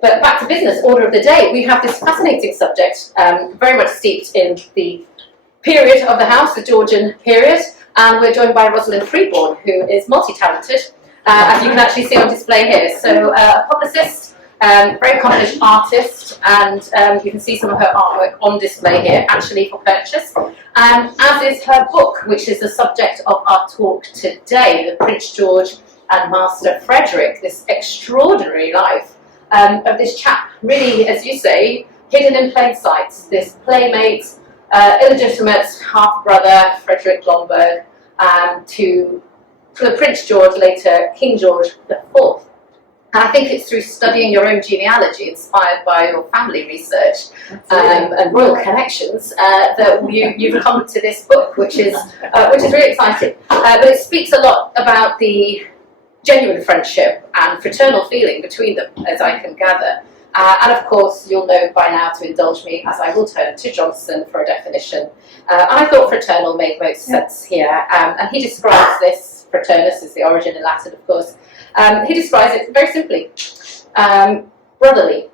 But back to business, order of the day. We have this fascinating subject, very much steeped in the period of the house, the Georgian period, and we're joined by Ros Freeborn, who is multi-talented, as you can actually see on display here. So a publicist, very accomplished artist, and you can see some of her artwork on display here, actually for purchase, as is her book, which is the subject of our talk today, the Prince George and Master Frederick, this extraordinary life of this chap, really, as you say, hidden in plain sight, this playmate, illegitimate half-brother, Frederick Blomberg, to the Prince George, later King George IV. And I think it's through studying your own genealogy, inspired by your family research and royal connections, that you've come to this book, which is really exciting. But it speaks a lot about the genuine friendship and fraternal feeling between them, as I can gather. And of course, you'll know by now to indulge me, as I will turn to Johnson for a definition. And I thought fraternal made most sense here. And he describes this, fraternus is the origin in Latin, of course. He describes it very simply, brotherly,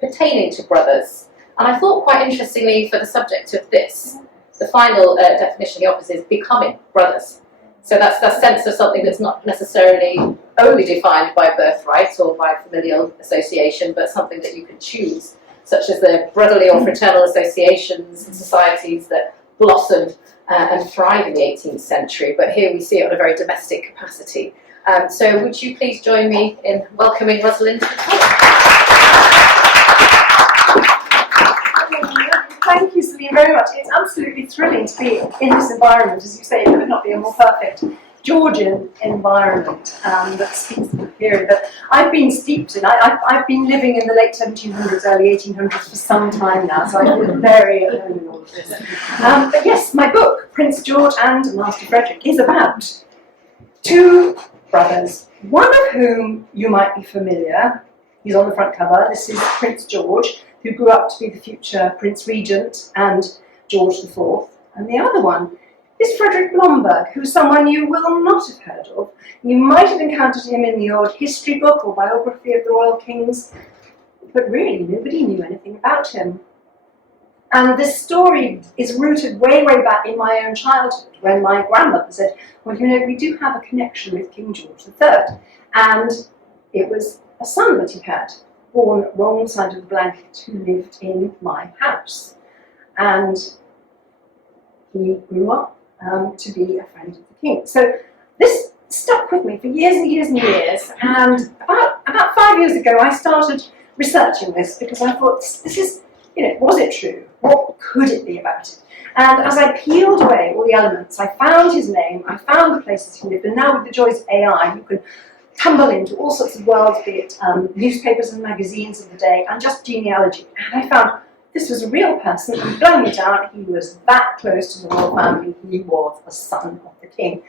pertaining to brothers. And I thought quite interestingly for the subject of this, the final definition he offers is becoming brothers. So that's the sense of something that's not necessarily only defined by birthright or by familial association, but something that you can choose, such as the brotherly or fraternal associations and societies that blossomed and thrived in the 18th century. But here we see it on a very domestic capacity. So would you please join me in welcoming Rosalind to the talk? Thank you, Celine, very much. It's absolutely thrilling to be in this environment. As you say, it could not be a more perfect Georgian environment that speaks to the period that I've been steeped in. I've been living in the late 1700s, early 1800s for some time now, so I feel very at home in all of this. But yes, my book, Prince George and Master Frederick, is about two brothers, one of whom you might be familiar. He's on the front cover. This is Prince George, who grew up to be the future Prince Regent and George IV. And the other one is Frederick Blomberg, who's someone you will not have heard of. You might have encountered him in the odd history book or biography of the royal kings, but really nobody knew anything about him. And this story is rooted way, way back in my own childhood, when my grandmother said, well, you know, we do have a connection with King George III. And it was a son that he had, born wrong side of the blanket, who lived in my house. And he grew up to be a friend of the king. So this stuck with me for years and years and years. And about 5 years ago, I started researching this because I thought, this is, you know, was it true? What could it be about it? And as I peeled away all the elements, I found his name, I found the places he lived, and now with the joys of AI, you can tumble into all sorts of worlds, be it newspapers and magazines of the day, and just genealogy. And I found this was a real person, and blowing it out, he was that close to the royal family, he was a son of the king.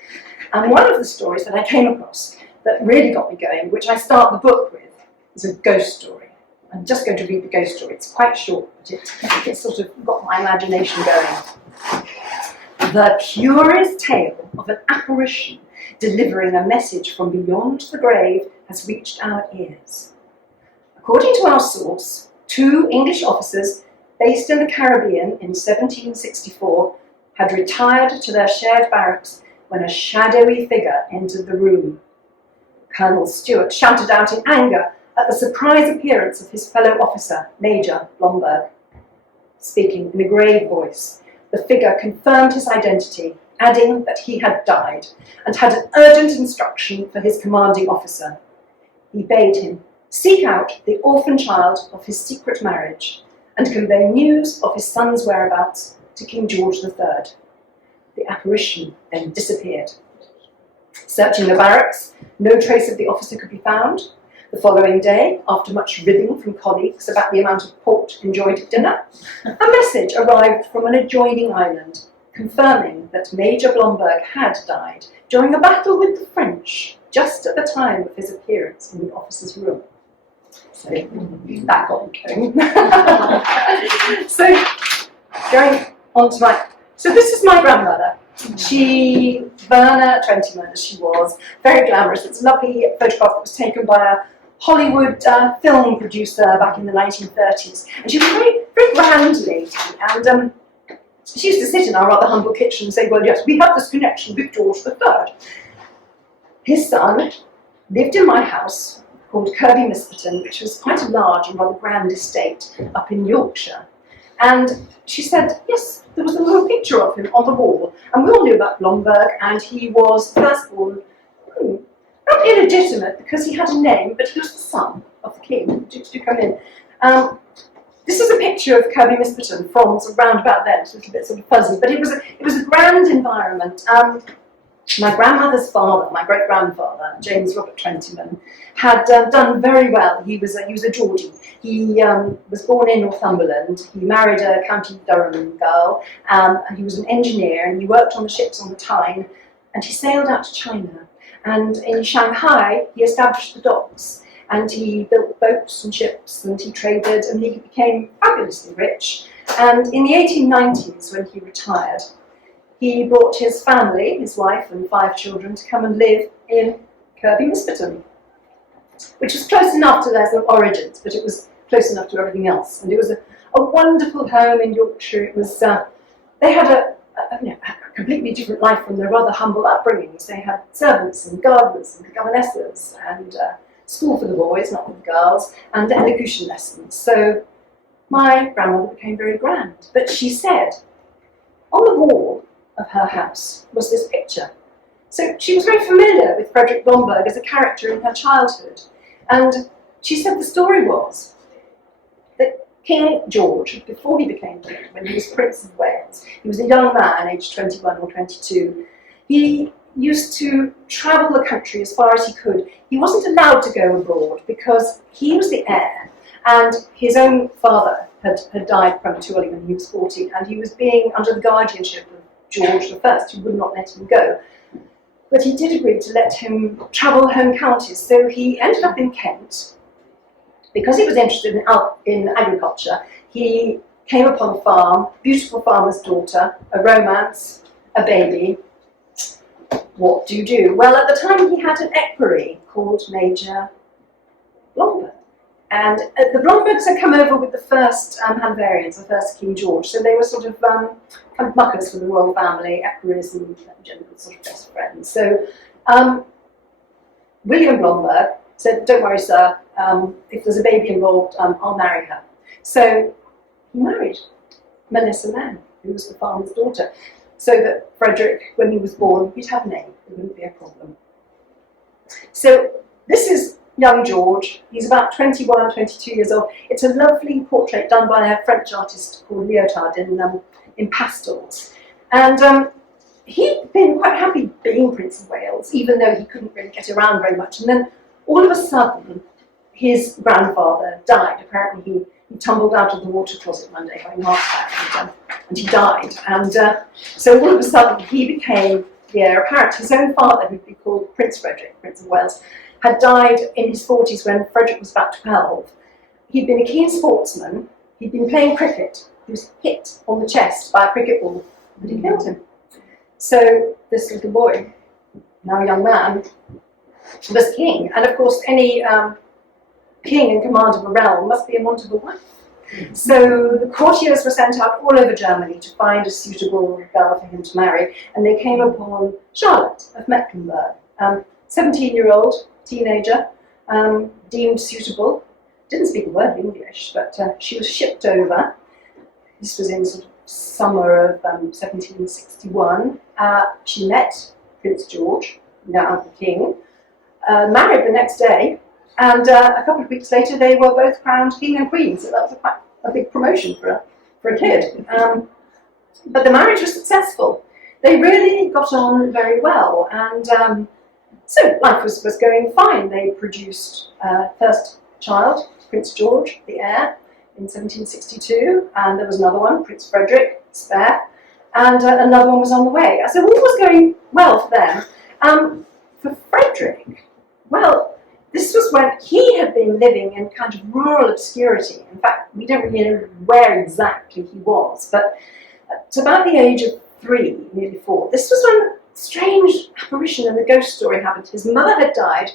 And one of the stories that I came across that really got me going, which I start the book with, is a ghost story. I'm just going to read the ghost story. It's quite short, but it sort of got my imagination going. The curious tale of an apparition delivering a message from beyond the grave has reached our ears. According to our source, 2 English officers based in the Caribbean in 1764 had retired to their shared barracks when a shadowy figure entered the room. Colonel Stewart shouted out in anger at the surprise appearance of his fellow officer, Major Blomberg. Speaking in a grave voice, the figure confirmed his identity, adding that he had died and had an urgent instruction for his commanding officer. He bade him seek out the orphan child of his secret marriage and convey news of his son's whereabouts to King George III. The apparition then disappeared. Searching the barracks, no trace of the officer could be found. The following day, after much ribbing from colleagues about the amount of port enjoyed at dinner, a message arrived from an adjoining island confirming that Major Blomberg had died during a battle with the French just at the time of his appearance in the officer's room. So that got me going. So going on to so this is my grandmother. Verna 20 she was, very glamorous. It's a lovely photograph that was taken by a Hollywood film producer back in the 1930s. And she was a very, very grand lady. And she used to sit in our rather humble kitchen and say, well, yes, we have this connection with George III. His son lived in my house called Kirby Misperton, which was quite a large and rather grand estate up in Yorkshire. And she said, yes, there was a little picture of him on the wall. And we all knew about Blomberg, and he was firstborn, not illegitimate because he had a name, but he was the son of the king. Do come in. This is a picture of Kirby Misperton from around about then. It's a little bit sort of fuzzy, but it was a grand environment. My grandmother's father, my great-grandfather, James Robert Twentyman, had done very well. He was a Georgian. He was born in Northumberland. He married a County Durham girl, and he was an engineer, and he worked on the ships on the Tyne, and he sailed out to China. And in Shanghai, he established the docks, and he built boats and ships, and he traded, and he became fabulously rich. And in the 1890s, when he retired, he brought his family, his wife and 5 children, to come and live in Kirby Misperton, which was close enough to their sort of origins, but it was close enough to everything else. And it was a wonderful home in Yorkshire. It was they had a completely different life from their rather humble upbringings. They had servants and gardeners and governesses and school for the boys, not for the girls, and elocution lessons. So my grandmother became very grand. But she said, on the wall of her house was this picture. So she was very familiar with Frederick Blomberg as a character in her childhood. And she said the story was that King George, before he became king, when he was Prince of Wales, he was a young man, aged 21 or 22, he used to travel the country as far as he could. He wasn't allowed to go abroad because he was the heir, and his own father had died prematurely when he was 40, and he was being under the guardianship of George I, who would not let him go. But he did agree to let him travel home counties, so he ended up in Kent. Because he was interested in agriculture, he came upon a farm, beautiful farmer's daughter, a romance, a baby. What do you do? Well, at the time he had an equerry called Major Blomberg. And the Blombergs had come over with the first Hanoverians, the first King George, so they were sort of kind of muckers for the royal family, equerries and general sort of best friends. So William Blomberg said, don't worry, sir, if there's a baby involved, I'll marry her. So he married Melissa Mann, who was the farmer's daughter, so that Frederick, when he was born, he'd have a name. It wouldn't be a problem. So this is young George. He's about 21, 22 years old. It's a lovely portrait done by a French artist called Lyotard in pastels. And he'd been quite happy being Prince of Wales, even though he couldn't really get around very much. And then all of a sudden, his grandfather died. Apparently he tumbled out of the water closet one day having a heart attack, and he died. And so all of a sudden he became the heir apparent. His own father, who'd be called Prince Frederick, Prince of Wales, had died in his 40s when Frederick was about 12. He'd been a keen sportsman. He'd been playing cricket. He was hit on the chest by a cricket ball, but he killed him. So this little boy, now a young man, was king. And of course, any king in command of a realm must be in want of a wife. So the courtiers were sent out all over Germany to find a suitable girl for him to marry, and they came upon Charlotte of Mecklenburg, 17-year-old teenager, deemed suitable, didn't speak a word of English, but she was shipped over. This was in sort of summer of 1761. She met Prince George, now the king, married the next day, and a couple of weeks later they were both crowned king and queen, so that was quite a big promotion for a kid. But the marriage was successful. They really got on very well, and so life was going fine. They produced first child, Prince George, the heir, in 1762, and there was another one, Prince Frederick, spare, and another one was on the way. So all was going well for them. For Frederick, well, this was when he had been living in kind of rural obscurity. In fact, we don't really know where exactly he was, but at about the age of 3, nearly 4, this was when a strange apparition and the ghost story happened. His mother had died,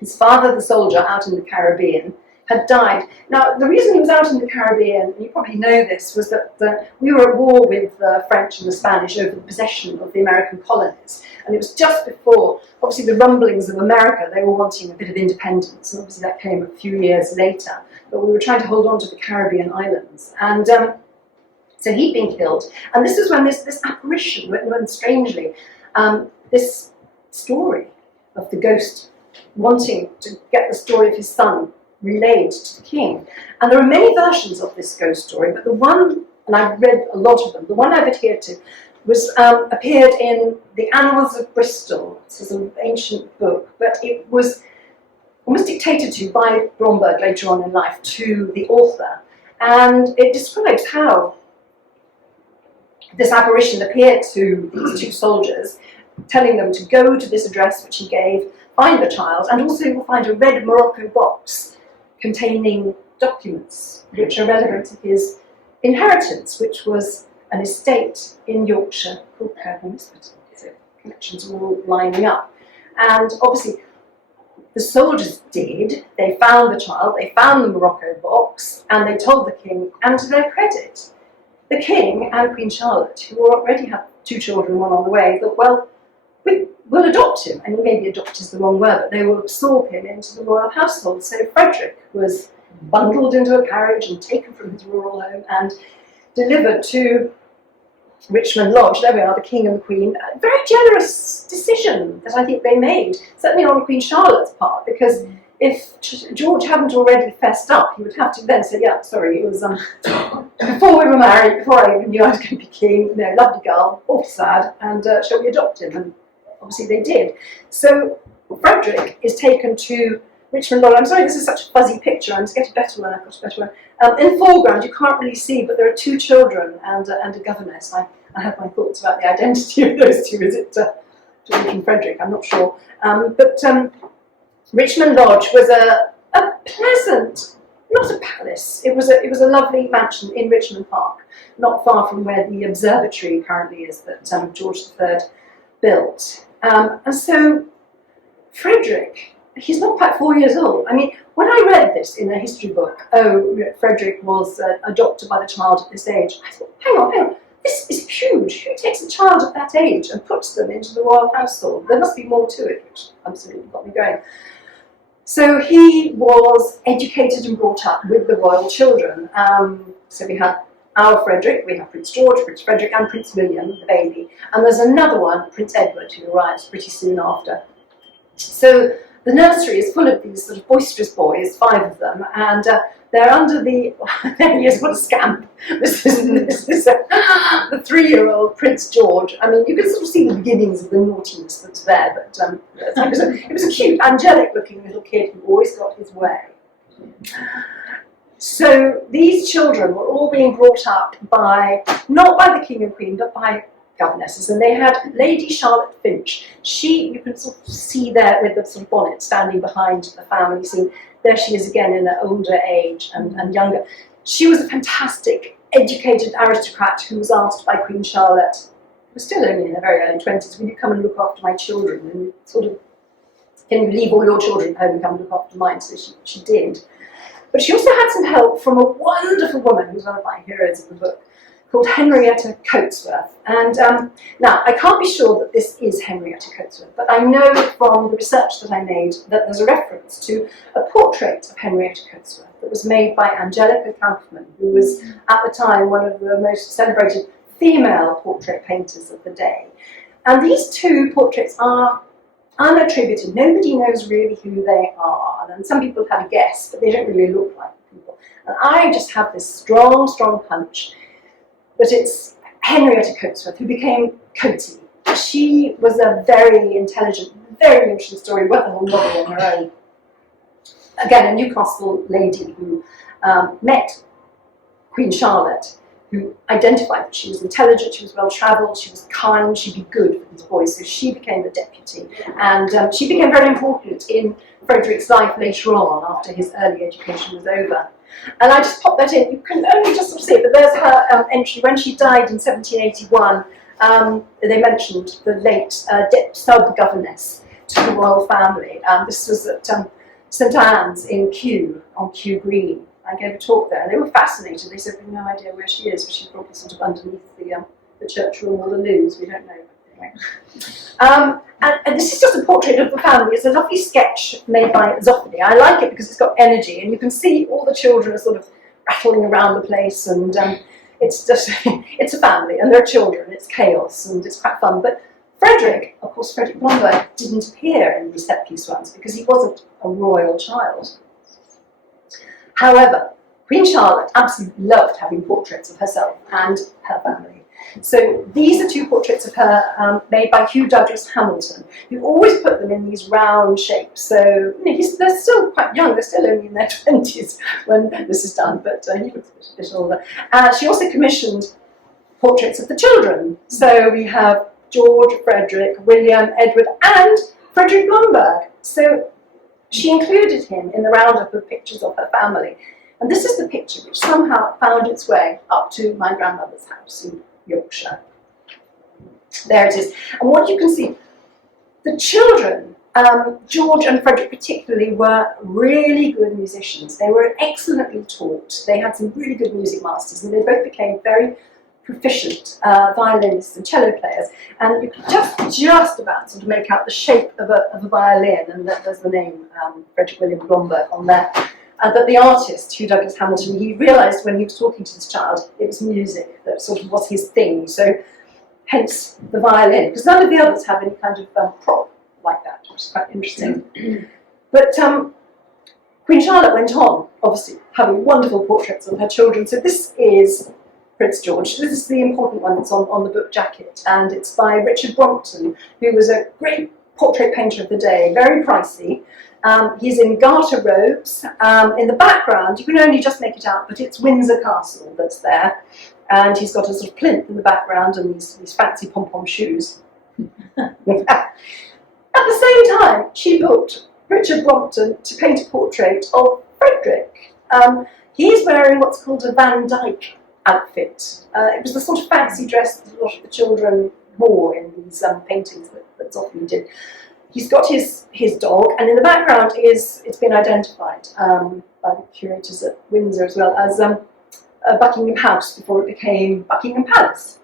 His father, the soldier out in the Caribbean, had died. Now, the reason he was out in the Caribbean, and you probably know this, was that we were at war with the French and the Spanish over the possession of the American colonies. And it was just before, obviously, the rumblings of America. They were wanting a bit of independence, and obviously that came a few years later. But we were trying to hold on to the Caribbean islands. And so he'd been killed. And this is when this apparition, when strangely, this story of the ghost wanting to get the story of his son relayed to the king. And there are many versions of this ghost story, but the one, and I've read a lot of them, the one I've adhered to was appeared in the Annals of Bristol. It's an ancient book, but it was almost dictated to by Blomberg later on in life to the author. And it describes how this apparition appeared to these two soldiers, telling them to go to this address which he gave, find the child, and also you'll find a red Morocco box containing documents which are relevant to his inheritance, which was an estate in Yorkshire called Hospital. So connections were all lining up. And obviously the soldiers did, they found the child, they found the Morocco box, and they told the king, and to their credit, the king and Queen Charlotte, who already had two children, one on the way, thought, well, we'll adopt him. And maybe adopt is the wrong word, but they will absorb him into the royal household. So Frederick was bundled into a carriage and taken from his rural home and delivered to Richmond Lodge. There we are, the king and the queen. A very generous decision that I think they made, certainly on Queen Charlotte's part, because if George hadn't already fessed up, he would have to then say, yeah, sorry, it was before we were married, before I even knew I was going to be king, no, lovely girl, awfully sad, and shall we adopt him? And obviously they did. So Frederick is taken to Richmond Lodge. I'm sorry, this is such a fuzzy picture. I'm just getting better when I've got a better one. In the foreground, you can't really see, but there are two children and a governess. I have my thoughts about the identity of those two. Is it George and Frederick? I'm not sure. But Richmond Lodge was a pleasant, not a palace. It was a lovely mansion in Richmond Park, not far from where the observatory currently is that George III built. And so Frederick, he's not quite 4 years old. I mean, when I read this in a history book, Frederick was adopted by the child at this age, I thought, hang on, this is huge. Who takes a child at that age and puts them into the royal household? There must be more to it, which absolutely got me going. So he was educated and brought up with the royal children. So we have our Frederick, we have Prince George, Prince Frederick, and Prince William, the baby. And there's another one, Prince Edward, who arrives pretty soon after. So the nursery is full of these sort of boisterous boys, 5 of them, and they're under the, there he is, what a scamp. This is the 3-year-old Prince George. I mean, you can sort of see the beginnings of the naughtiness that's there, but it was a cute, angelic-looking little kid who always got his way. So these children were all being brought up by, not by the king and queen, but by governesses, and they had Lady Charlotte Finch. You can sort of see there with the sort of bonnet standing behind the family scene. There she is again in her older age and younger. She was a fantastic, educated aristocrat who was asked by Queen Charlotte, who was still only in her very early 20s, will you come and look after my children? And sort of, can you leave all your children at home and come and look after mine? So she did. But she also had some help from a wonderful woman who's one of my heroes of the book, called Henrietta Coatsworth. And now, I can't be sure that this is Henrietta Coatsworth, but I know from the research that I made that there's a reference to a portrait of Henrietta Coatsworth that was made by Angelica Kaufmann, who was at the time one of the most celebrated female portrait painters of the day. And these two portraits are unattributed. Nobody knows really who they are. And some people have had a guess, but they don't really look like people. And I just have this strong, strong hunch that it's Henrietta Coatsworth, who became Coatie. She was a very intelligent, very interesting story, worth a whole novel on her own. Again, a Newcastle lady who met Queen Charlotte, who identified that she was intelligent, she was well-travelled, she was kind, she'd be good for these boys, so she became the deputy. And she became very important in Frederick's life later on, after his early education was over. And I just popped that in. You can only just sort of see it, but there's her entry. When she died in 1781, they mentioned the late sub-governess to the royal family. This was at St Anne's in Kew, on Kew Green. I gave a talk there, and they were fascinated. They said, we have no idea where she is, but she's probably sort of underneath the church room or the loos, we don't know. Anyway. And this is just a portrait of the family. It's a lovely sketch made by Zoffany. I like it because it's got energy, and you can see all the children are sort of rattling around the place, and it's just, it's a family, and there are children, it's chaos, and it's quite fun. But Frederick, of course, Frederick Blomberg, didn't appear in the set piece ones because he wasn't a royal child. However, Queen Charlotte absolutely loved having portraits of herself and her family. So these are two portraits of her made by Hugh Douglas Hamilton, who always put them in these round shapes. So they're still quite young, they're still only in their 20s when this is done, but he looks a bit older. She also commissioned portraits of the children. So we have George, Frederick, William, Edward, and Frederick Blomberg. So she included him in the roundup of pictures of her family. And this is the picture which somehow found its way up to my grandmother's house in Yorkshire. There it is. And what you can see, the children, George and Frederick particularly, were really good musicians. They were excellently taught. They had some really good music masters, and they both became very proficient violinists and cello players. And you can just about sort of make out the shape of a violin, and there's the name Frederick William Blomberg on there. But the artist, Hugh Douglas Hamilton, he realised when he was talking to this child, it was music that sort of was his thing. So hence the violin, because none of the others have any kind of prop like that, which is quite interesting. But Queen Charlotte went on, obviously, having wonderful portraits of her children. So this is Prince George. This is the important one that's on the book jacket, and it's by Richard Brompton, who was a great portrait painter of the day, very pricey. He's in garter robes. In the background, you can only just make it out, but it's Windsor Castle that's there. And he's got a sort of plinth in the background and these fancy pom-pom shoes. At the same time, she booked Richard Brompton to paint a portrait of Frederick. He's wearing what's called a Van Dyck outfit. It was the sort of fancy dress that a lot of the children wore in these paintings that Zoffany did. He's got his dog, and in the background it's been identified by the curators at Windsor as well as Buckingham House before it became Buckingham Palace.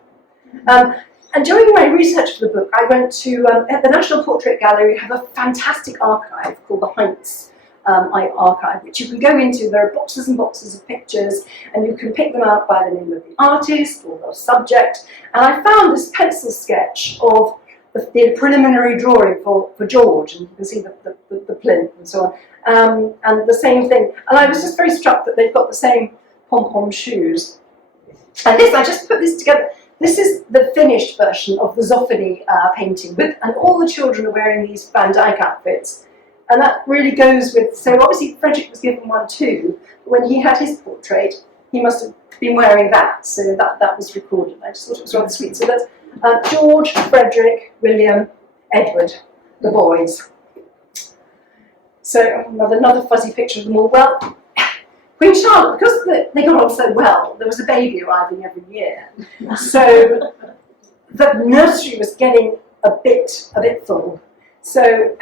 And during my research for the book, I went to, at the National Portrait Gallery, have a fantastic archive called the Heinz archive, which you can go into. There are boxes and boxes of pictures, and you can pick them out by the name of the artist or the subject. And I found this pencil sketch of the preliminary drawing for George, and you can see the plinth and so on, and the same thing. And I was just very struck that they've got the same pom-pom shoes. And this, I just put this together. This is the finished version of the Zoffany painting, and all the children are wearing these Van Dyck outfits. And that really goes with, so obviously Frederick was given one too, but when he had his portrait, he must have been wearing that, so that was recorded. I just thought it was rather sweet. So that's George, Frederick, William, Edward, the boys. So another fuzzy picture of them all. Well, Queen Charlotte, because they got on so well, there was a baby arriving every year. So the nursery was getting a bit full. So,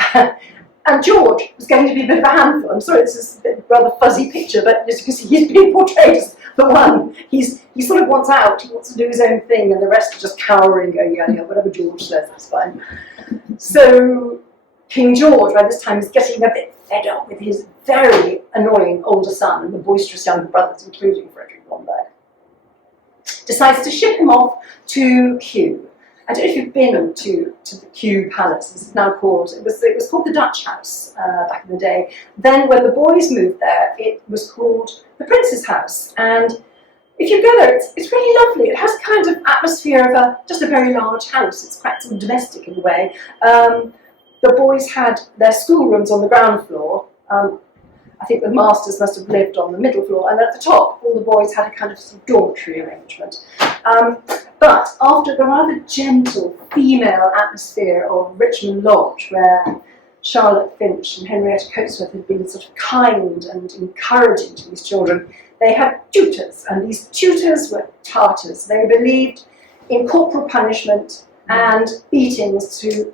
and George was going to be a bit of a handful. I'm sorry, this is a rather fuzzy picture, but as you can see, he's being portrayed as the one. He sort of wants out, he wants to do his own thing, and the rest are just cowering, going, yeah, whatever George says, that's fine. So King George, by this time, is getting a bit fed up with his very annoying older son and the boisterous younger brothers, including Frederick Blomberg. Decides to ship him off to Kew. I don't know if you've been to the Kew Palace, as it's now called. It was called the Dutch House back in the day. Then when the boys moved there, it was called the Prince's House. And if you go there, it's really lovely. It has kind of atmosphere of just a very large house. It's quite sort of domestic in a way. The boys had their schoolrooms on the ground floor. I think the masters must have lived on the middle floor, and at the top, all the boys had a kind of, sort of dormitory arrangement. But after the rather gentle female atmosphere of Richmond Lodge, where Charlotte Finch and Henrietta Coatsworth had been sort of kind and encouraging to these children, they had tutors, and these tutors were Tartars. They believed in corporal punishment and beatings to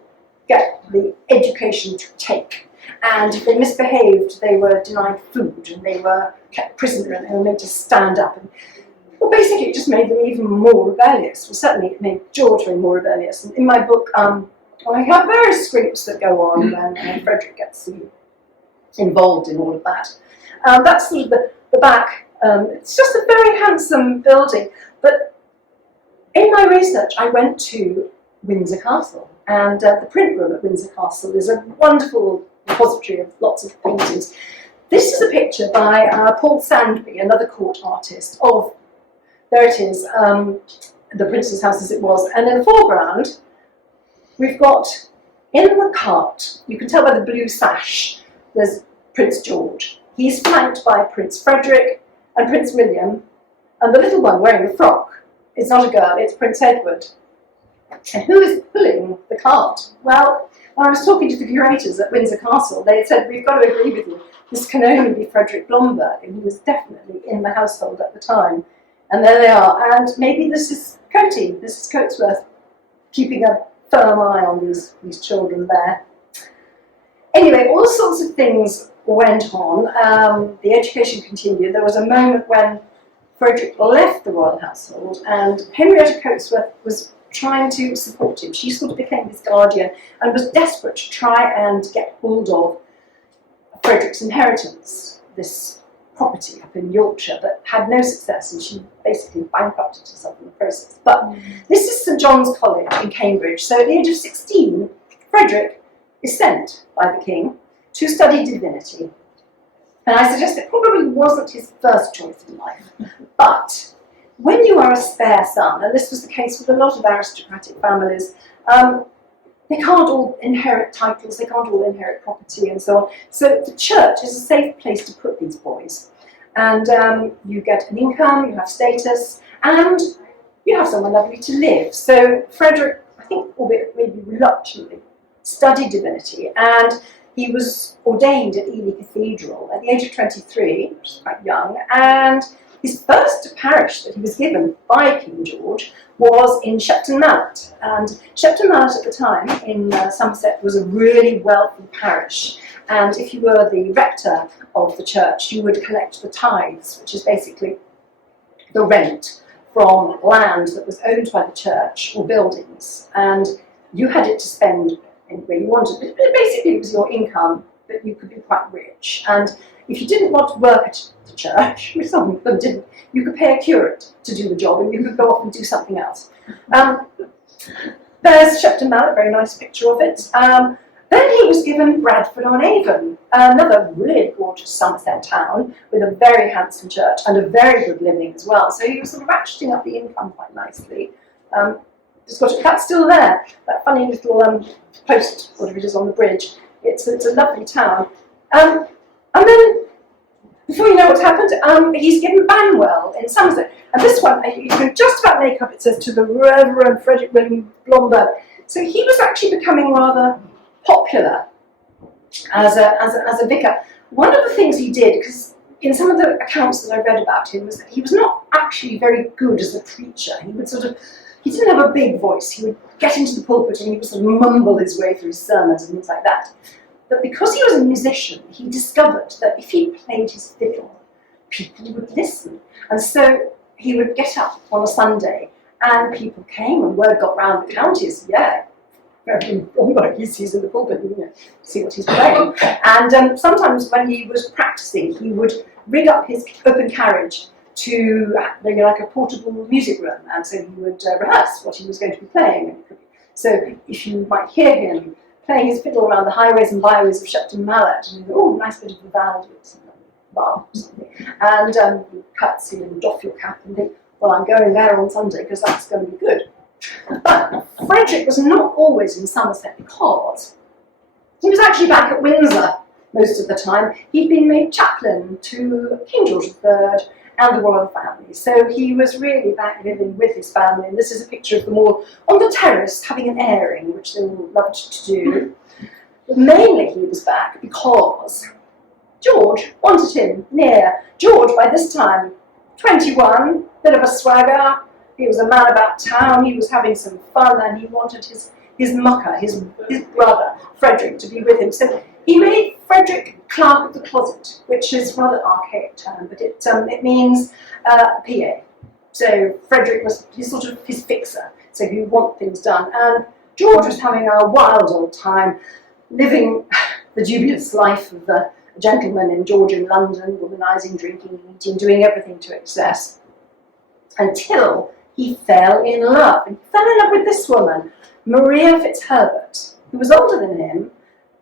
get the education to take. And if they misbehaved, they were denied food, and they were kept prisoner, and they were made to stand up. And, well, basically, it just made them even more rebellious. Well, certainly it made George very more rebellious. And in my book, well, I have various scripts that go on when Frederick gets involved in all of that. That's sort of the back. It's just a very handsome building. But in my research, I went to Windsor Castle. And the print room at Windsor Castle is a wonderful repository of lots of paintings. This is a picture by Paul Sandby, another court artist, of, there it is, the Prince's house as it was. And in the foreground, we've got, in the cart, you can tell by the blue sash, there's Prince George. He's flanked by Prince Frederick and Prince William, and the little one wearing the frock is not a girl, it's Prince Edward. And who is pulling the cart? Well, when I was talking to the curators at Windsor Castle, they said, we've got to agree with you, this can only be Frederick Blomberg, and he was definitely in the household at the time. And there they are, and maybe this is Coatie, this is Coatsworth, keeping a firm eye on these children there. Anyway, all sorts of things went on. The education continued. There was a moment when Frederick left the royal household, and Henrietta Coatsworth was trying to support him. She sort of became his guardian and was desperate to try and get hold of Frederick's inheritance, this property up in Yorkshire, but had no success, and she basically bankrupted herself in the process. But this is St John's College in Cambridge. So at the age of 16, Frederick is sent by the king to study divinity. And I suggest it probably wasn't his first choice in life, but when you are a spare son, and this was the case with a lot of aristocratic families, they can't all inherit titles, they can't all inherit property and so on. So the church is a safe place to put these boys. And you get an income, you have status, and you have somewhere lovely to live. So Frederick, I think, albeit maybe reluctantly, studied divinity, and he was ordained at Ely Cathedral at the age of 23, which is quite young, and his first parish that he was given by King George was in Shepton Mallet. And Shepton Mallet at the time in Somerset was a really wealthy parish. And if you were the rector of the church, you would collect the tithes, which is basically the rent from land that was owned by the church or buildings. And you had it to spend anywhere you wanted. But basically it was your income, but you could be quite rich. And if you didn't want to work at the church, which some of them didn't, you could pay a curate to do the job, and you could go off and do something else. There's Shepton Mallet, very nice picture of it. Then he was given Bradford-on-Avon, another really gorgeous Somerset town with a very handsome church and a very good living as well. So he was sort of ratcheting up the income quite nicely. That's still there, that funny little post, whatever it is, on the bridge. It's a lovely town. And then, before you know what's happened, he's given Banwell in Somerset. And this one, you can just about make up, it says, to the Reverend Frederick William Blomberg. So he was actually becoming rather popular as a vicar. One of the things he did, because in some of the accounts that I read about him, was that he was not actually very good as a preacher. He didn't have a big voice. He would get into the pulpit and he would sort of mumble his way through sermons and things like that. But because he was a musician, he discovered that if he played his fiddle, people would listen. And so he would get up on a Sunday and people came and word got round the counties, yeah, he's in the pulpit, see what he's playing. And sometimes when he was practicing, he would rig up his open carriage to maybe like a portable music room, and so he would rehearse what he was going to be playing. So if you might hear him playing his fiddle around the highways and byways of Shepton Mallet, and you go, oh, nice bit of Vivaldi or something, bar or something, and you curtsy and doff your cap and think, well, I'm going there on Sunday because that's going to be good. But Frederick was not always in Somerset because he was actually back at Windsor most of the time. He'd been made chaplain to King George III and the royal family. So he was really back living with his family. And this is a picture of them all on the terrace having an airing, which they all loved to do. But mainly he was back because George wanted him near. George, by this time, 21, bit of a swagger. He was a man about town. He was having some fun, and he wanted his his mucker, his brother, Frederick, to be with him. So he made Frederick clerk of the closet, which is a rather archaic term, but it means PA. So Frederick was sort of his fixer, so he would want things done. And George was having a wild old time, living the dubious life of a gentleman in Georgian London, womanising, drinking, eating, doing everything to excess, until he fell in love. And he fell in love with this woman, Maria Fitzherbert, who was older than him.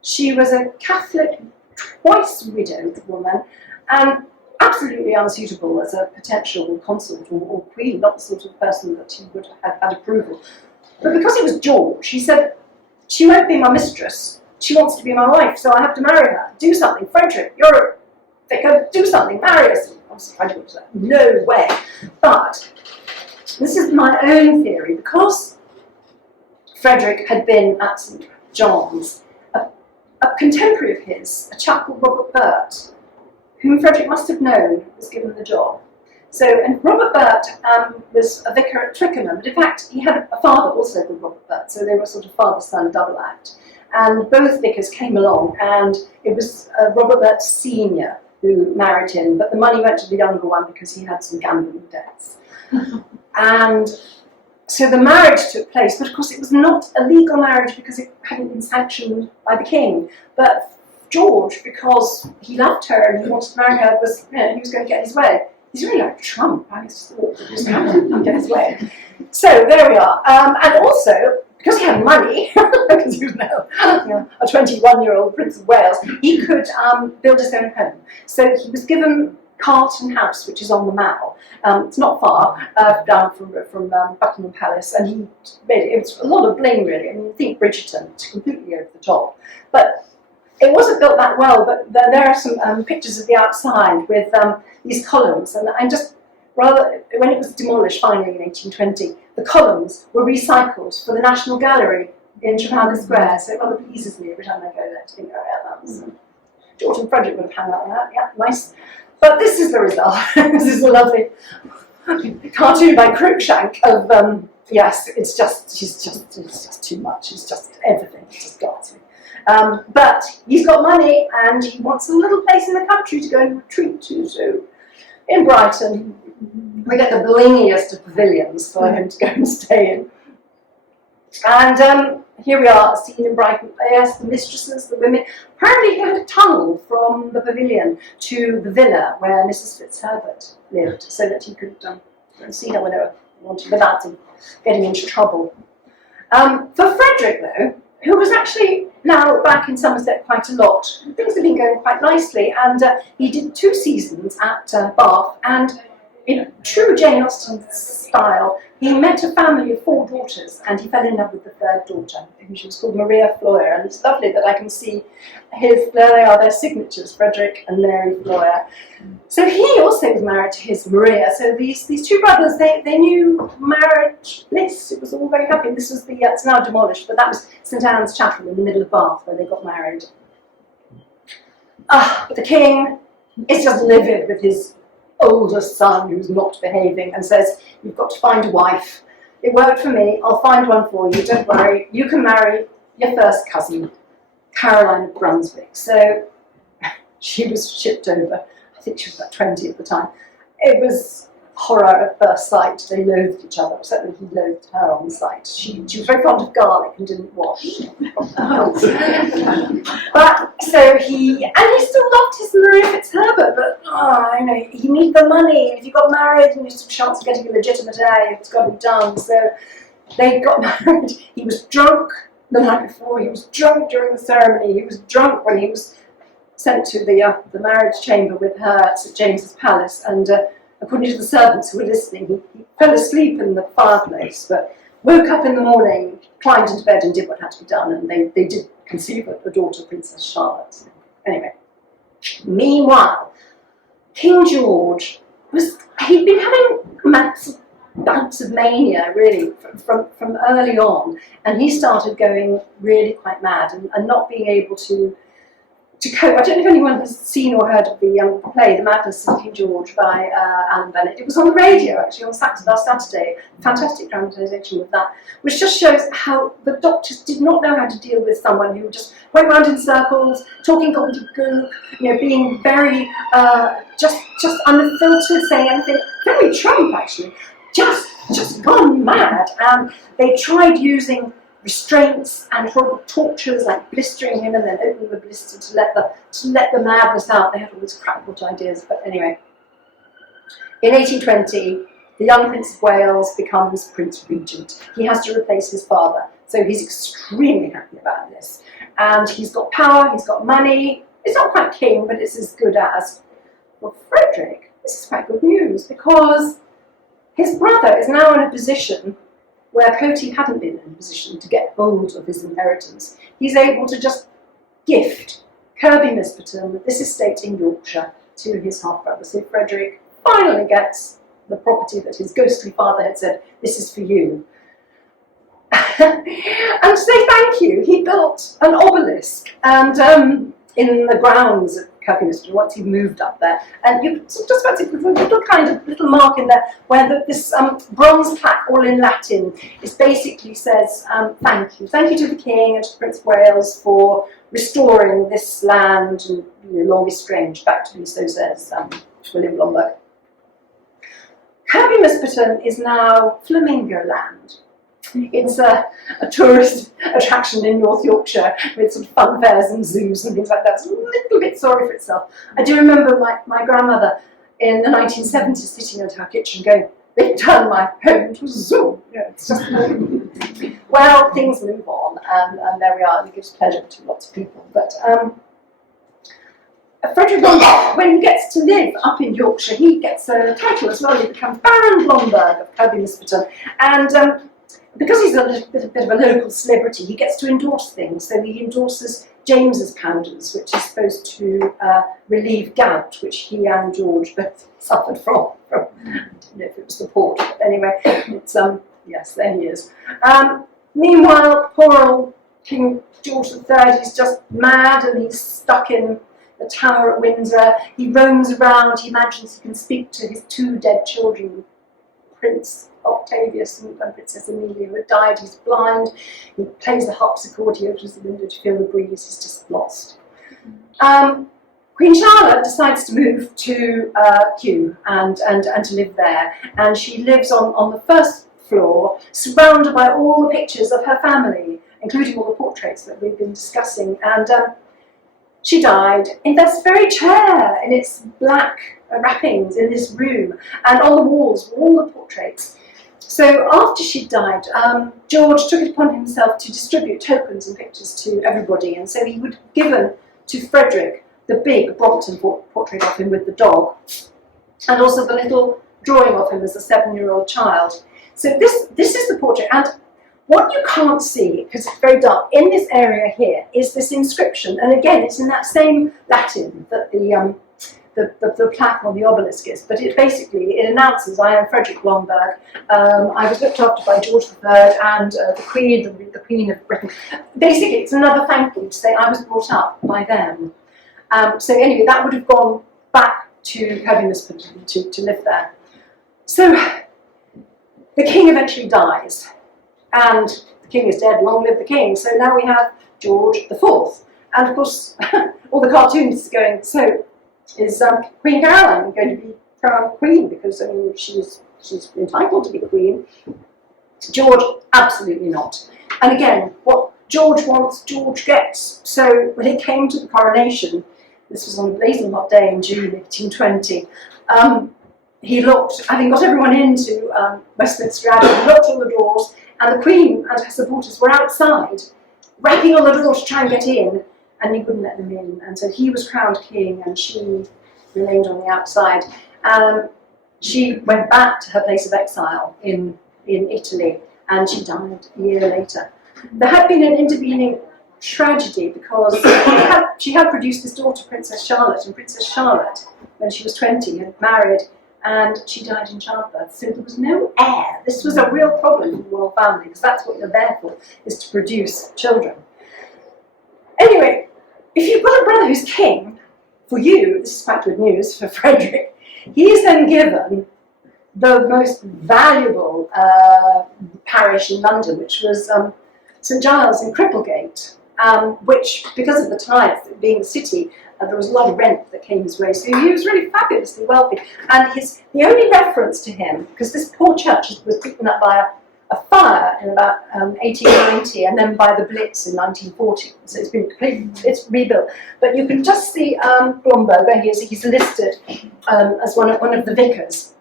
She was a Catholic, twice widowed woman, and absolutely unsuitable as a potential consort or queen, not the sort of person that he would have had approval. But because it was George, he said, she won't be my mistress, she wants to be my wife, so I have to marry her. Do something. Frederick, you're a vicar, do something, marry us. Obviously, Frederick was like, no way. But this is my own theory, because Frederick had been at St. John's, a contemporary of his, a chap called Robert Burt, whom Frederick must have known, was given the job. So, and Robert Burt was a vicar at Twickenham, but in fact he had a father also called Robert Burt, so they were sort of father-son double act. And both vicars came along, and it was Robert Burt Sr. who married him, but the money went to the younger one because he had some gambling debts. And so the marriage took place, but of course it was not a legal marriage because it hadn't been sanctioned by the king. But George, because he loved her and he wanted to marry her, was, you know, he was going to get his way. He's really like Trump. I just thought that just happened and get his way. So there we are. And also, because he had money, because he was now a 21-year-old Prince of Wales, he could build his own home. So he was given Carlton House, which is on the Mall. It's not far down from Buckingham Palace, and he made it. It was a lot of bling, really. I mean, think Bridgerton, it's completely over the top. But it wasn't built that well, but there are some pictures of the outside with these columns, and just rather, when it was demolished finally in 1820, the columns were recycled for the National Gallery in Trafalgar Square, so it rather pleases me every time I go there to think, oh yeah, that was George and Frederick would have hung out on that, yeah, nice. But this is the result. This is a lovely cartoon by Cruikshank of, yes, it's just too much, it's just everything, it's just got to. But he's got money and he wants a little place in the country to go and retreat to. So in Brighton, we get the blingiest of pavilions for him to go and stay in. And here we are, seen in Brighton. Yes, the mistresses, the women. Apparently he had a tunnel from the pavilion to the villa where Mrs. Fitzherbert lived, so that he could see her whenever he wanted without him getting into trouble. For Frederick, though, who was actually now back in Somerset quite a lot, things have been going quite nicely, and he did 2 seasons at Bath, and in true Jane Austen style, he met a family of 4 daughters, and he fell in love with the 3rd daughter, who she was called Maria Floyer, and it's lovely that I can see there they are, their signatures, Frederick and Mary Floyer. So he also was married to his Maria, so these 2 brothers, they knew marriage bliss, it was all very happy. This was the, it's now demolished, but that was St Anne's Chapel in the middle of Bath where they got married. But the king is just livid with his oldest son who's not behaving and says, you've got to find a wife. It worked for me, I'll find one for you, don't worry. You can marry your first cousin, Caroline of Brunswick. So she was shipped over. I think she was about 20 at the time. It was horror at first sight. They loathed each other. Certainly he loathed her on sight. She was very fond of garlic and didn't wash. But so he still loved his Maria Fitzherbert, but you know, he needed the money. If you got married and you had a chance of getting a legitimate heir, it's got to be done. So they got married. He was drunk the night before. He was drunk during the ceremony. He was drunk when he was sent to the marriage chamber with her at St James's Palace, and according to the servants who were listening, he fell asleep in the fireplace, but woke up in the morning, climbed into bed and did what had to be done, and they did conceive a daughter, Princess Charlotte. Anyway, meanwhile, King George he'd been having bouts of mania, really, from early on, and he started going really quite mad and not being able to to cope. I don't know if anyone has seen or heard of the play, The Madness of King George by Alan Bennett. It was on the radio actually on last Saturday. Fantastic dramatisation of that, which just shows how the doctors did not know how to deal with someone who just went round in circles, talking gobbledygook, being very just unfiltered, saying anything. Very Trump actually, just gone mad. And they tried using restraints and horrible tortures, like blistering him and then opening the blister to let the madness out. They had all these crackpot ideas, but anyway. In 1820, the young Prince of Wales becomes Prince Regent. He has to replace his father, so he's extremely happy about this. And he's got power, he's got money. It's not quite king, but it's as good as. For Frederick, this is quite good news, because his brother is now in a position where Coty hadn't been in a position to get hold of his inheritance. He's able to just gift Kirby Misperton, this estate in Yorkshire, to his half-brother. So Frederick finally gets the property that his ghostly father had said, this is for you. And to say thank you, he built an obelisk and in the grounds of Kirby Misperton once he moved up there. And you just about to put a little mark in there where this bronze plaque, all in Latin, basically says thank you. Thank you to the King and to Prince of Wales for restoring this land and long estranged back to me, so says William Blomberg. Kirby Misperton is now Flamingo Land. It's a tourist attraction in North Yorkshire with sort of fun fairs and zoos and things like that. It's a little bit sorry for itself. I do remember my grandmother in the 1970s sitting at her kitchen going, they turned my home into a zoo. It's just well, things move on, and there we are. It gives pleasure to lots of people. But Frederick Blomberg, when he gets to live up in Yorkshire, he gets a title as well. He becomes Baron Blomberg of Kirby Misperton, and because he's a bit of a local celebrity, he gets to endorse things. So he endorses James's powders, which is supposed to relieve gout, which he and George both suffered from. I don't know if it was the port, but anyway, it's yes, there he is. Meanwhile, poor old King George III is just mad, and he's stuck in the tower at Windsor. He roams around. He imagines he can speak to his two dead children, Prince Octavius and Princess Amelia, who had died. He's blind. He plays the harpsichord. He opens the window to feel the breeze. He's just lost. Queen Charlotte decides to move to Kew and to live there, and she lives on the first floor, surrounded by all the pictures of her family, including all the portraits that we've been discussing. And she died in this very chair, in its black wrappings in this room, and on the walls were all the portraits. So after she died, George took it upon himself to distribute tokens and pictures to everybody, and so he would have given to Frederick the big Brompton portrait of him with the dog, and also the little drawing of him as a 7-year-old child. So this is the portrait, and what you can't see, because it's very dark, in this area here is this inscription, and again it's in that same Latin that the plaque on the obelisk is, but it announces, I am Frederick Blomberg, I was looked after by George III and the Queen of Britain. Basically it's another thank you to say I was brought up by them. So anyway, that would have gone back to Kirby Misperton to live there. So the king eventually dies, and the king is dead, long live the king. So now we have George IV, and of course all the cartoons are going, so is Queen Caroline going to be crowned queen, because I mean she's entitled to be queen. George, absolutely not. And again, what George wants, George gets. So when it came to the coronation, this was on a blazing hot day in June 1820, he looked, having got everyone into Westminster Abbey, he locked all the doors, and the Queen and her supporters were outside, rapping on the door to try and get in, and he wouldn't let them in. And so he was crowned king, and she remained on the outside. She went back to her place of exile in Italy, and she died a year later. There had been an intervening tragedy, because she had produced this daughter, Princess Charlotte, and Princess Charlotte, when she was 20, had married, and she died in childbirth. So there was no heir. This was a real problem in the royal family, because that's what you're there for, is to produce children. Anyway, if you've got a brother who's king, for you, this is quite good news for Frederick, he is then given the most valuable parish in London, which was St Giles in Cripplegate, which, because of the tides, being the city, there was a lot of rent that came his way, so he was really fabulously wealthy. And the only reference to him, because this poor church was beaten up by a fire in about 1890, and then by the Blitz in 1940, so it's rebuilt. But you can just see Blomberg, there he is, he's listed as one of the vicars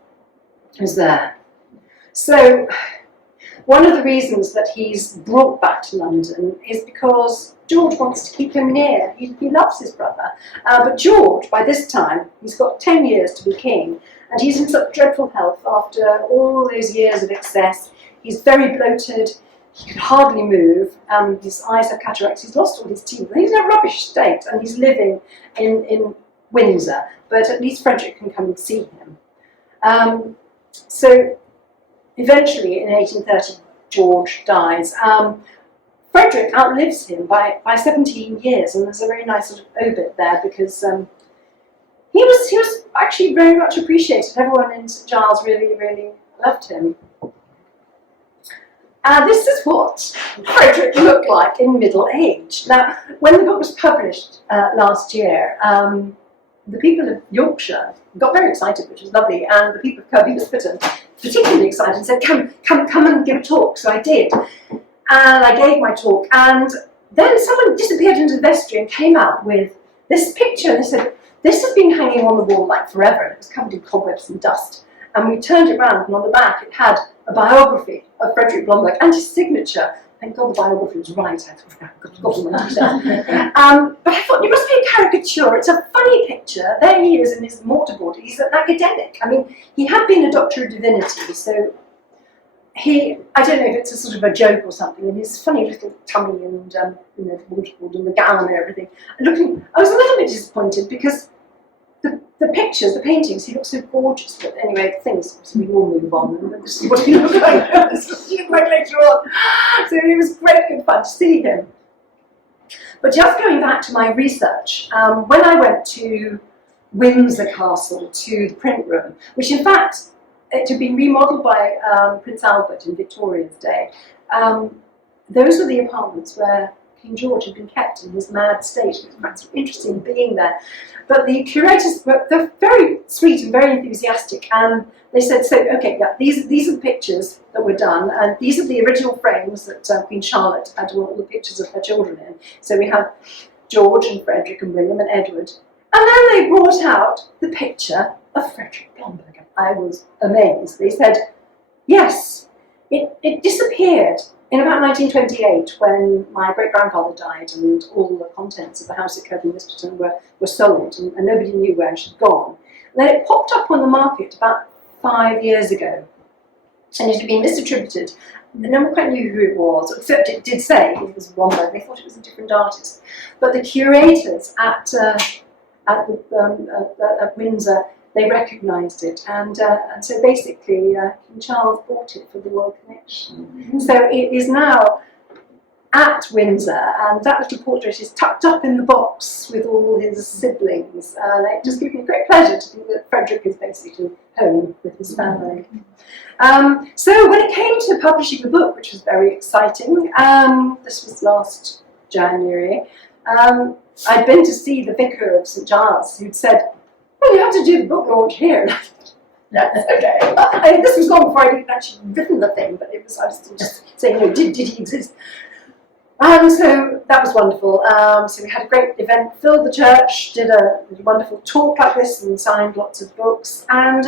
who's there. So one of the reasons that he's brought back to London is because George wants to keep him near. He loves his brother. But George, by this time, he's got 10 years to be king, and he's in such dreadful health after all those years of excess. He's very bloated, he can hardly move, his eyes have cataracts, he's lost all his teeth, he's in a rubbish state, and he's living in Windsor, but at least Frederick can come and see him. So eventually, in 1830, George dies. Frederick outlives him by 17 years, and there's a very nice sort of obit there, because he was actually very much appreciated. Everyone in St Giles really, really loved him. This is what Frederick looked like in middle age. Now, when the book was published last year, the people of Yorkshire got very excited, which was lovely, and the people of Kirby Whisperton particularly excited and said, come and give a talk. So I did, and I gave my talk, and then someone disappeared into the vestry and came out with this picture, and they said, this has been hanging on the wall like forever, and it was covered in cobwebs and dust. And we turned it round, and on the back it had a biography of Frederick Blomberg and his signature. Thank God the biography was right. I thought, I've got all my details. But I thought, it must be a caricature. It's a funny picture. There he is in his mortarboard. He's an academic. I mean, he had been a Doctor of Divinity, so I don't know if it's a sort of a joke or something, and his funny little tummy and, the mortarboard and the gown and everything. I was a little bit disappointed because the pictures, the paintings, he looks so gorgeous. But anyway, things, so we all move on, and this is what he looks like. This was later on. So it was great, good fun to see him. But just going back to my research, when I went to Windsor Castle, to the print room, which in fact, it had been remodelled by Prince Albert in Victoria's day, those were the apartments where King George had been kept in his mad state. It was quite sort of interesting being there. But the curators they're very sweet and very enthusiastic, and they said, so, okay, yeah, these are the pictures that were done, and these are the original frames that Queen Charlotte had all the pictures of her children in. So we have George and Frederick and William and Edward. And then they brought out the picture of Frederick Blomberg. I was amazed. They said, yes, it disappeared in about 1928, when my great-grandfather died and all the contents of the house at Kirby Whisperton were sold, and nobody knew where it had gone. And then it popped up on the market about 5 years ago, and it had been misattributed. No one quite knew who it was, except it did say it was Blomberg. They thought it was a different artist. But the curators at Windsor, they recognised it, and so basically King Charles bought it for the World Connection. Mm-hmm. So it is now at Windsor, and that little portrait is tucked up in the box with all his siblings, and it just gives me great pleasure to think that Frederick is basically home with his family. So when it came to publishing the book, which was very exciting, this was last January, I'd been to see the vicar of St Giles, who'd said, well, you have to do the book launch here. That's okay. This was long before I'd actually written the thing, but I was still just saying, did he exist? So that was wonderful. So we had a great event, filled the church, did a wonderful talk like this, and signed lots of books. And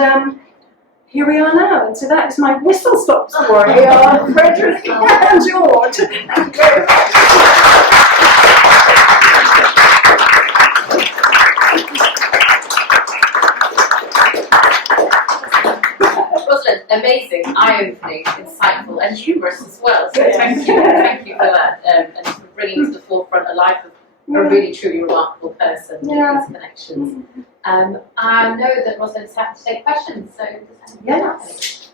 here we are now. And so that is my whistle-stop story of Frederick and George. Thank you very much. Amazing, eye-opening, insightful, and humorous as well. So thank you for that, and for bringing to the forefront a life of a really truly remarkable person with these connections. I know that Rosalind's happy to take questions, so yes.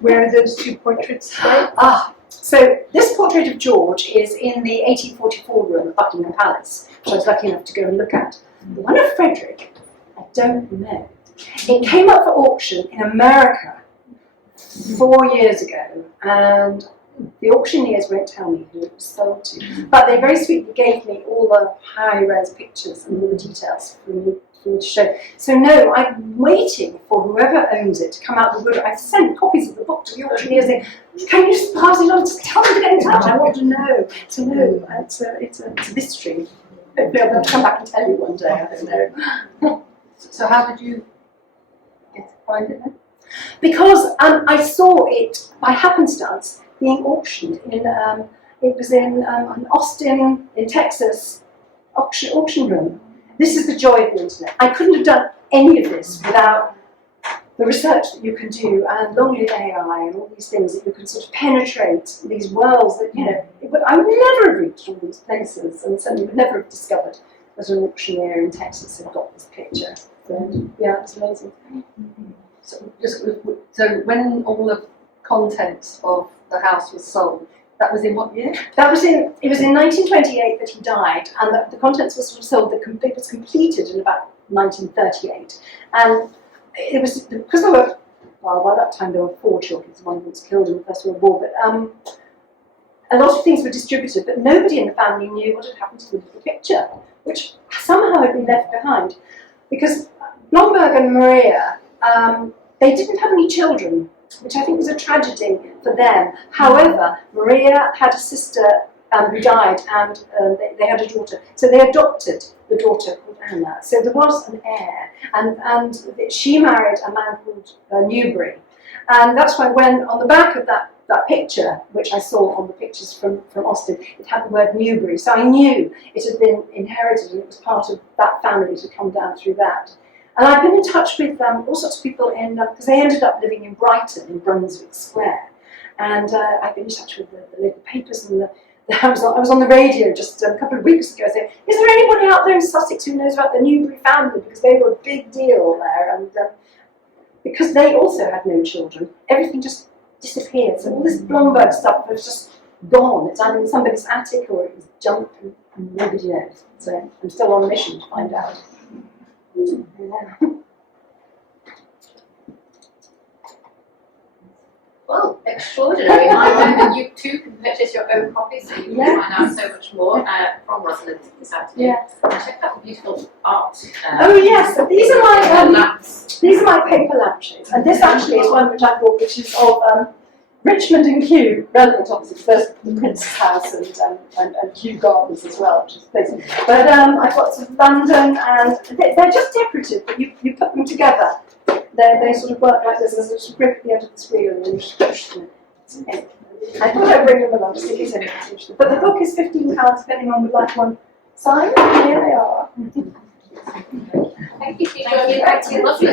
Where are those two portraits? So this portrait of George is in the 1844 room at Buckingham Palace, which I was lucky enough to go and look at. The one of Frederick, I don't know. It came up for auction in America 4 years ago, and the auctioneers won't tell me who it was sold to, but they very sweetly gave me all the high-res pictures and all the details for me to show. So no, I'm waiting for whoever owns it to come out with the wood. I've sent copies of the book to the auctioneers saying, can you just pass it on, just tell them to get in touch, I want to know. So no, it's a mystery. Hopefully I'll be able to come back and tell you one day, I don't know. So how did you get to find it then? Because I saw it by happenstance being auctioned in, it was in Austin, in Texas, auction room. This is the joy of the internet. I couldn't have done any of this without the research that you can do and long live AI and all these things that you can sort of penetrate these worlds that, you know, I would never have reached all these places and certainly would never have discovered that an auctioneer in Texas had got this picture. So, yeah, it's amazing. So when all the contents of the house was sold, that was in what year? It was in 1928 that he died, and the contents were sort of sold. It was completed in about 1938, and it was because there were, well, by that time there were 4 children. One of them was killed in the First World War, but a lot of things were distributed, but nobody in the family knew what had happened to the little picture, which somehow had been left behind, because Blomberg and Maria, they didn't have any children, which I think was a tragedy for them. However, Maria had a sister who died, and they had a daughter. So they adopted the daughter called Anna. So there was an heir, and she married a man called Newbury. And that's why when on the back of that picture, which I saw on the pictures from Austin, it had the word Newbury. So I knew it had been inherited and it was part of that family to come down through that. And I've been in touch with all sorts of people because they ended up living in Brighton, in Brunswick Square. And I've been in touch with the local papers, and I was on the radio just a couple of weeks ago saying, is there anybody out there in Sussex who knows about the Newbury family? Because they were a big deal there. And because they also had no children, everything just disappeared. So all this Blomberg stuff was just gone. It's either in somebody's attic or it was junk, and nobody knows. So I'm still on a mission to find out. Well, extraordinary. I know that you too can purchase your own copy, so you can find out so much more from Rosalind this afternoon. Yes. Check out the beautiful art. Oh yes, these are my paper lampshades, and this actually is one which I bought, which is of Richmond and Kew, relevant obviously, first the Prince's house and Kew Gardens as well, which is amazing. But I've got some London, and they're just decorative, but you put them together. They sort of work like this. There's a grip at the end of the screen, and then you push them. I thought I'd bring them along just in case anyone touched them. But the book is £15 if anyone would like one signed. Here they are. Thank you for joining. Thank you. Lovely.